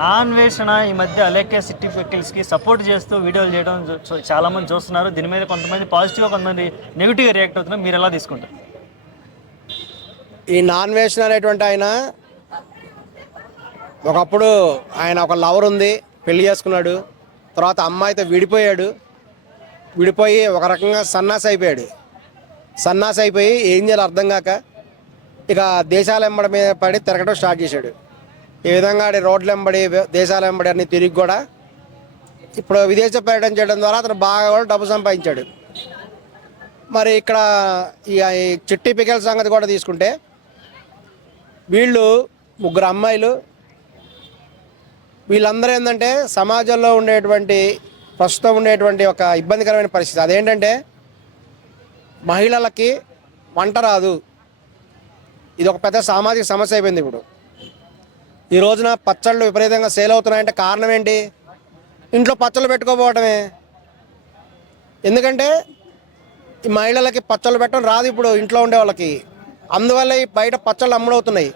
నాన్వేషణ ఈ మధ్య Alekhya city పికిల్స్కి support చేస్తూ వీడియోలు చేయడం చాలా మంది చూస్తున్నారు. దీని మీద కొంతమంది పాజిటివ్గా, కొంతమంది నెగిటివ్గా రియాక్ట్ అవుతున్నారు. మీరు ఎలా తీసుకుంటారు? ఈ నాన్ వేషన్ అనేటువంటి ఆయన ఒకప్పుడు ఆయన ఒక లవర్ ఉంది, పెళ్లి చేసుకున్నాడు. తర్వాత అమ్మాయితో విడిపోయి ఒక రకంగా సన్నాసి అయిపోయి ఏం చేయాలో అర్థం కాక ఇక దేశాల వెంబడి మీద పడి తిరగడం స్టార్ట్ చేశాడు. ఈ విధంగా రోడ్ల వెంబడి దేశాల వెంబడి అన్ని తిరిగి కూడా ఇప్పుడు విదేశ పర్యటన చేయడం ద్వారా అతను బాగా కూడా డబ్బు సంపాదించాడు. మరి ఇక్కడ ఈ చిట్టి పికెల్ సంగతి కూడా తీసుకుంటే వీళ్ళు ముగ్గురు అమ్మాయిలు, వీళ్ళందరూ ఏంటంటే సమాజంలో ప్రస్తుతం ఉండేటువంటి ఒక ఇబ్బందికరమైన పరిస్థితి. అదేంటంటే మహిళలకి వంట రాదు. ఇది ఒక పెద్ద సామాజిక సమస్య అయిపోయింది. ఇప్పుడు ఈ రోజున పచ్చళ్ళు విపరీతంగా సేల్ అవుతున్నాయంటే కారణం ఏంటి? ఇంట్లో పచ్చళ్ళు పెట్టుకోపోవటమే. ఎందుకంటే ఈ మహిళలకి పచ్చళ్ళు పెట్టడం రాదు ఇప్పుడు ఇంట్లో ఉండే వాళ్ళకి. అందువల్ల ఈ బయట పచ్చళ్ళు అమ్ముడవుతున్నాయి.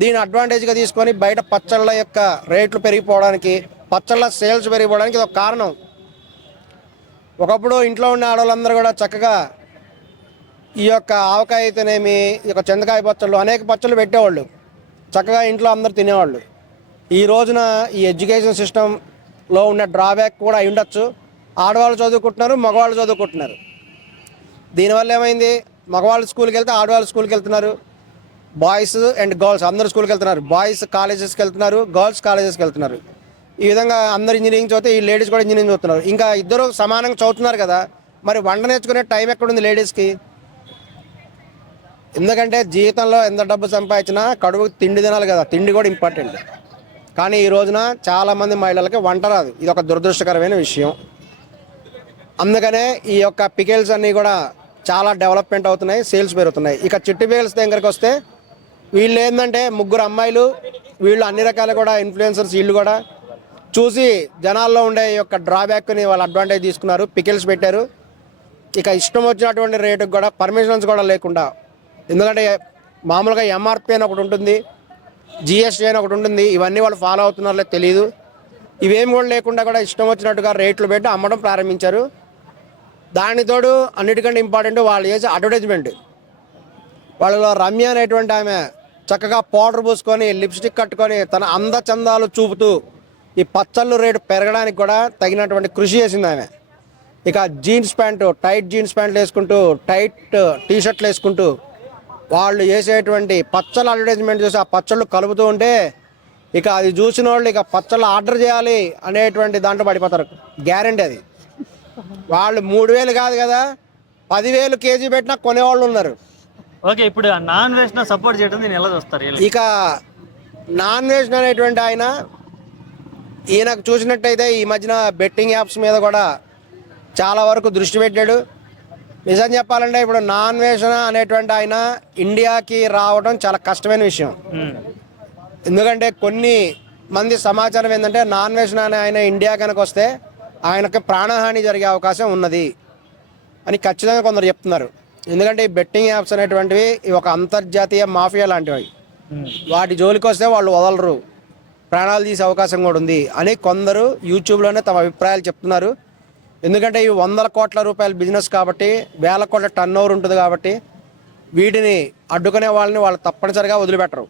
దీని అడ్వాంటేజ్గా తీసుకొని బయట పచ్చళ్ళ యొక్క రేట్లు పెరిగిపోవడానికి, పచ్చళ్ళ సేల్స్ పెరిగిపోవడానికి ఇది ఒక కారణం. ఒకప్పుడు ఇంట్లో ఉండే ఆడవాళ్ళందరూ కూడా చక్కగా ఈ యొక్క ఆవకాయ అయితేనేమి, ఈ యొక్క చింతకాయ పచ్చళ్ళు, అనేక పచ్చళ్ళు పెట్టేవాళ్ళు. చక్కగా ఇంట్లో అందరూ తినేవాళ్ళు. ఈ రోజున ఈ ఎడ్యుకేషన్ సిస్టంలో ఉన్న డ్రాబ్యాక్ కూడా అయి ఉండొచ్చు. ఆడవాళ్ళు చదువుకుంటున్నారు, మగవాళ్ళు చదువుకుంటున్నారు. దీనివల్ల ఏమైంది? మగవాళ్ళు స్కూల్కి వెళ్తే ఆడవాళ్ళు స్కూల్కి వెళ్తున్నారు. బాయ్స్ అండ్ గర్ల్స్ అందరూ స్కూల్కి వెళ్తున్నారు. బాయ్స్ కాలేజెస్కి వెళ్తున్నారు, గర్ల్స్ కాలేజెస్కి వెళ్తున్నారు. ఈ విధంగా అందరు ఇంజనీరింగ్ చదివితే ఈ లేడీస్ కూడా ఇంజనీరింగ్ చదువుతున్నారు. ఇంకా ఇద్దరు సమానంగా చదువుతున్నారు కదా, మరి వంట నేర్చుకునే టైం ఎక్కడుంది లేడీస్కి? ఎందుకంటే జీవితంలో ఎంత డబ్బు సంపాదించినా కడుపుకి తిండి తినాలి కదా, తిండి కూడా ఇంపార్టెంట్. కానీ ఈ రోజున చాలామంది మహిళలకి వంట రాదు. ఇది ఒక దురదృష్టకరమైన విషయం. అందుకనే ఈ యొక్క పికెల్స్ అన్నీ కూడా చాలా డెవలప్మెంట్ అవుతున్నాయి, సేల్స్ పెరుగుతున్నాయి. ఇక చిట్టి పికెల్స్ దగ్గరికి వస్తే వీళ్ళు ఏంటంటే ముగ్గురు అమ్మాయిలు, వీళ్ళు అన్ని రకాల కూడా ఇన్ఫ్లుయెన్సర్స్. వీళ్ళు కూడా చూసి జనాల్లో ఉండే ఈ యొక్క డ్రాబ్యాక్ని వాళ్ళు అడ్వాంటేజ్ తీసుకున్నారు, పికెల్స్ పెట్టారు. ఇక ఇష్టం వచ్చినటువంటి రేటుకు కూడా పర్మిషన్స్ కూడా లేకుండా, ఎందుకంటే మామూలుగా ఎంఆర్పి అని ఒకటి ఉంటుంది, జిఎస్టీ అని ఒకటి ఉంటుంది. ఇవన్నీ వాళ్ళు ఫాలో అవుతున్నారో తెలియదు. ఇవేమి కూడా లేకుండా కూడా ఇష్టం వచ్చినట్టుగా రేట్లు పెట్టి అమ్మడం ప్రారంభించారు. దానితోడు అన్నిటికంటే ఇంపార్టెంట్ వాళ్ళు చేసే అడ్వర్టైజ్మెంట్. వాళ్ళలో రమ్య అనేటువంటి ఆమె చక్కగా పౌడర్ పూసుకొని, లిప్స్టిక్ కట్టుకొని, తన అందచందాలు చూపుతూ ఈ పచ్చళ్ళు రేటు పెరగడానికి కూడా తగినటువంటి కృషి చేసింది ఆమె. ఇక జీన్స్ ప్యాంటు, టైట్ జీన్స్ ప్యాంట్లు వేసుకుంటూ, టైట్ టీషర్ట్లు వేసుకుంటూ వాళ్ళు చేసేటువంటి పచ్చళ్ళ అడ్వర్టైజ్మెంట్ చూసి ఆ పచ్చళ్ళు కలుపుతూ ఉంటే ఇక అది చూసిన వాళ్ళు ఇక పచ్చళ్ళు ఆర్డర్ చేయాలి అనేటువంటి దాంట్లో పడిపోతారు. గ్యారెంటీ అది. వాళ్ళు 3,000 కాదు కదా, 10,000 కేజీ పెట్టినా కొనేవాళ్ళు ఉన్నారు. ఓకే, ఇప్పుడు నాన్ వేషన్ సపోర్ట్ చేయడం దీన్ని ఎలా చూస్తారు? ఇక నాన్ వేషన్ అనేటువంటి ఈయనకు చూసినట్టయితే ఈ మధ్యన బెట్టింగ్ యాప్స్ మీద కూడా చాలా వరకు దృష్టి పెట్టాడు. నిజం చెప్పాలంటే ఇప్పుడు నాన్ వేషన్ అనేటువంటి ఆయన ఇండియాకి రావడం చాలా కష్టమైన విషయం. ఎందుకంటే కొన్ని మంది సమాచారం ఏంటంటే నాన్ వేషన్ అనే ఆయన ఇండియా కనుక వస్తే ఆయనకి ప్రాణహాని జరిగే అవకాశం ఉన్నది అని ఖచ్చితంగా కొందరు చెప్తున్నారు. ఎందుకంటే ఈ బెట్టింగ్ యాప్స్ అనేటువంటివి ఒక అంతర్జాతీయ మాఫియా లాంటివి. వాటి జోలికి వస్తే వాళ్ళు వదలరు, ప్రాణాలు తీసే అవకాశం కూడా ఉంది అని కొందరు యూట్యూబ్లోనే తమ అభిప్రాయాలు చెప్తున్నారు. ఎందుకంటే ఇవి 100 కోట్ల రూపాయల బిజినెస్ కాబట్టి, 1000 కోట్ల టర్న్ ఓవర్ ఉంటుంది కాబట్టి వీటిని అడ్డుకునే వాళ్ళు తప్పనిసరిగా వదిలిపెట్టరు.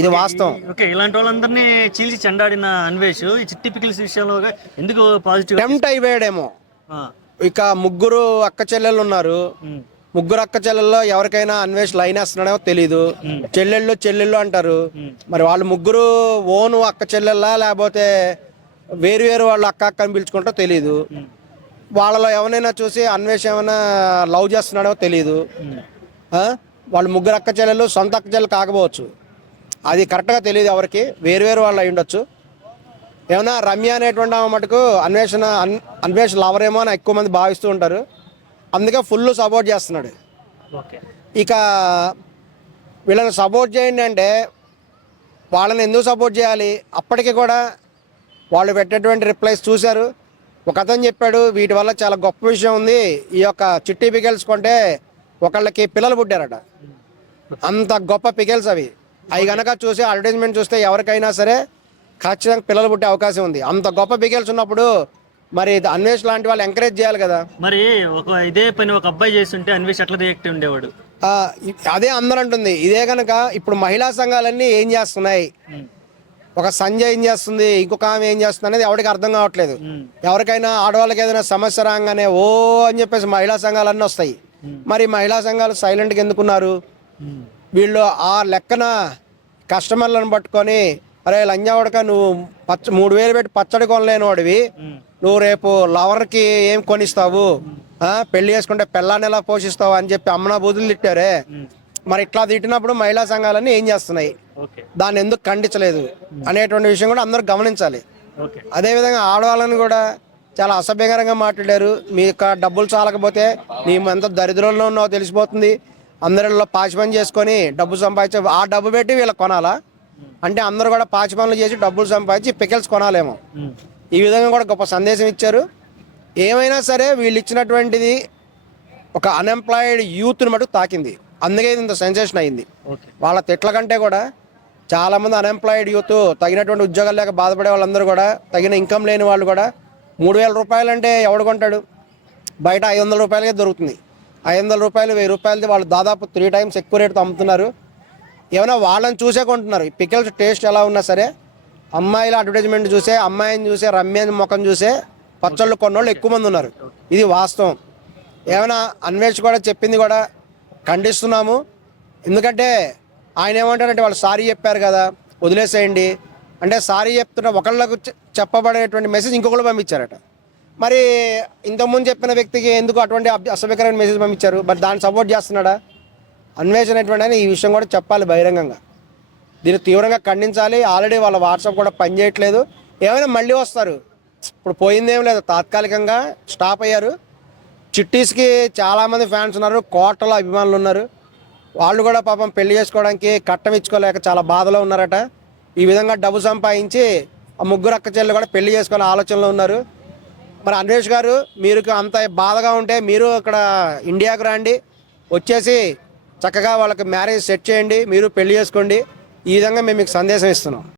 ఇది వాస్తవం. ఓకే, ఇలాంటి వాళ్ళందరినీ చీల్చి చెండాడిన అన్వేష్ ఈ చిట్టి పికిల్స్ విషయంలో ఎందుకు పాజిటివ్ టెంప్ట్ అయిపోయాడేమో. ఇక ముగ్గురు అక్క చెల్లెళ్ళు ఉన్నారు. ముగ్గురు అక్క చెల్లెల్లో ఎవరికైనా అన్వేష్ లైన్ వేస్తున్నాడేమో తెలీదు. చెల్లెళ్ళు అంటారు. మరి వాళ్ళు ముగ్గురు ఓను అక్క చెల్లెళ్ళా లేకపోతే వేరు వాళ్ళు అక్క అని పిలుచుకుంటా తెలీదు. వాళ్ళలో ఎవరైనా చూసి అన్వేష్ ఏమైనా లవ్ చేస్తున్నాడో తెలీదు. వాళ్ళు ముగ్గురు అక్క చెల్లెళ్ళు సొంత అక్క చెల్లెలు కాకపోవచ్చు, అది కరెక్ట్గా తెలియదు ఎవరికి. వేరు వాళ్ళు అయి ఉండొచ్చు. ఏమన్నా రమ్య అనేటువంటి మటుకు అన్వేష్ లవర్ ఏమో అని ఎక్కువ మంది భావిస్తూ ఉంటారు. అందుకే ఫుల్ సపోర్ట్ చేస్తున్నాడు. ఇక వీళ్ళని సపోర్ట్ చేయండి అంటే వాళ్ళని ఎందుకు సపోర్ట్ చేయాలి? అప్పటికి కూడా వాళ్ళు పెట్టేటువంటి రిప్లైస్ చూశారు. ఒక అతను చెప్పాడు, వీటి వల్ల చాలా గొప్ప విషయం ఉంది, ఈ యొక్క చిట్టి పికెల్స్ కొంటే ఒకళ్ళకి పిల్లలు పుట్టారట. అంత గొప్ప పికెల్స్ అవి కనుక చూసి అడ్వర్టైజ్మెంట్ చూస్తే ఎవరికైనా సరే ఖచ్చితంగా పిల్లలు పుట్టే అవకాశం ఉంది. అంత గొప్ప పికెల్స్ ఉన్నప్పుడు మరి అన్వేష్ లాంటి వాళ్ళు ఎంకరేజ్ చేయాలి కదా. మరి ఇదే పని ఒక అబ్బాయి చేస్తుంటే అన్వేష్ ఎట్లా రియాక్ట్ ఉండేవాడు? అదే అందరూ అంటుంది. ఇదే కనుక ఇప్పుడు మహిళా సంఘాలన్నీ ఏం చేస్తున్నాయి, ఒక సంజయ్ ఏం చేస్తుంది, ఇంకొక ఆమె ఏం చేస్తుంది అనేది ఎవరికి అర్థం కావట్లేదు. ఎవరికైనా ఆడవాళ్ళకి ఏదైనా సమస్య రాగానే ఓ అని చెప్పేసి మహిళా సంఘాలన్నీ వస్తాయి. మరి మహిళా సంఘాలు సైలెంట్గా ఎందుకున్నారు? వీళ్ళు ఆ లెక్కన కస్టమర్లను పట్టుకొని అరే లంజావడక నువ్వు 3,000 పెట్టి పచ్చడి కొనలేని వాడివి, నువ్వు రేపు లవర్కి ఏం కొనిస్తావు, పెళ్లి చేసుకుంటే పెళ్ళాన్ని ఎలా పోషిస్తావు అని చెప్పి అమ్మనా బూతులు తిట్టారే. మరి ఇట్లా తిట్టినప్పుడు మహిళా సంఘాలన్నీ ఏం చేస్తున్నాయి, దాన్ని ఎందుకు ఖండించలేదు అనేటువంటి విషయం కూడా అందరూ గమనించాలి. అదేవిధంగా ఆడవాళ్ళని కూడా చాలా అసభ్యకరంగా మాట్లాడారు. మీ యొక్క డబ్బులు చాలకపోతే నీ ఎంత దరిద్రంలో ఉన్నావో తెలిసిపోతుంది, అందరిలో పాచి పని చేసుకొని డబ్బు సంపాదించే ఆ డబ్బు పెట్టి వీళ్ళకి కొనాలా అంటే అందరూ కూడా పాచి పనులు చేసి డబ్బులు సంపాదించి పికెల్స్ కొనాలేమో. ఈ విధంగా కూడా గొప్ప సందేశం ఇచ్చారు. ఏమైనా సరే వీళ్ళు ఇచ్చినటువంటిది ఒక అన్ఎంప్లాయిడ్ యూత్ని మటుకు తాకింది, అందుకే ఇంత సెన్సేషన్ అయింది. వాళ్ళ తిట్ల కంటే కూడా చాలామంది అన్ఎంప్లాయిడ్ యూత్ తగినటువంటి ఉద్యోగాలు లేక బాధపడే వాళ్ళందరూ కూడా, తగిన ఇన్కమ్ లేని వాళ్ళు కూడా 3,000 రూపాయలు అంటే ఎవడు కొంటాడు? బయట 500 రూపాయలకే దొరుకుతుంది. 500 రూపాయలు 1,000 రూపాయలది వాళ్ళు దాదాపు 3 times ఎక్కువ రేటుతో అమ్ముతున్నారు. ఏమైనా వాళ్ళని చూసే కొంటున్నారు. ఈ పికిల్స్ టేస్ట్ ఎలా ఉన్నా సరే అమ్మాయిల అడ్వర్టైజ్మెంట్ చూసే, అమ్మాయిని చూసే, రమ్య ముఖం చూసే పచ్చళ్ళు కొన్నోళ్ళు ఎక్కువ మంది ఉన్నారు. ఇది వాస్తవం. ఏమైనా అన్వేష్ కూడా చెప్పింది కూడా ఖండిస్తున్నాము. ఎందుకంటే ఆయన ఏమంటారంటే వాళ్ళు సారీ చెప్పారు కదా వదిలేసేయండి అంటే, సారీ చెప్తున్న ఒకళ్ళకు చెప్పబడేటువంటి మెసేజ్ ఇంకొకళ్ళు పంపించారట. మరి ఇంతకుముందు చెప్పిన వ్యక్తికి ఎందుకు అటువంటి అసభ్యకరమైన మెసేజ్ పంపించారు? మరి దాన్ని సపోర్ట్ చేస్తున్నాడా? అన్వేషణ అనేటువంటి ఆయన ఈ విషయం కూడా చెప్పాలి బహిరంగంగా. దీన్ని తీవ్రంగా ఖండించాలి. ఆల్రెడీ వాళ్ళ వాట్సాప్ కూడా పనిచేయట్లేదు. ఏమైనా మళ్ళీ వస్తారు, ఇప్పుడు పోయిందేం లేదు, తాత్కాలికంగా స్టాప్ అయ్యారు. చిట్టీస్కి చాలామంది ఫ్యాన్స్ ఉన్నారు, కోట్ల అభిమానులు ఉన్నారు. వాళ్ళు కూడా పాపం పెళ్లి చేసుకోవడానికి కట్టం ఇచ్చుకోలేక చాలా బాధలో ఉన్నారట. ఈ విధంగా డబ్బు సంపాదించి ఆ ముగ్గురు అక్క చెల్లెలు కూడా పెళ్లి చేసుకోవాలనే ఆలోచనలో ఉన్నారు. మరి అన్వేష్ గారు మీరు అంత బాధగా ఉంటే మీరు ఇక్కడ ఇండియాకు రండి, వచ్చేసి చక్కగా వాళ్ళకి మ్యారేజ్ సెట్ చేయండి, మీరు పెళ్లి చేసుకోండి. ఈ విధంగా మేము మీకు సందేశం ఇస్తున్నాం.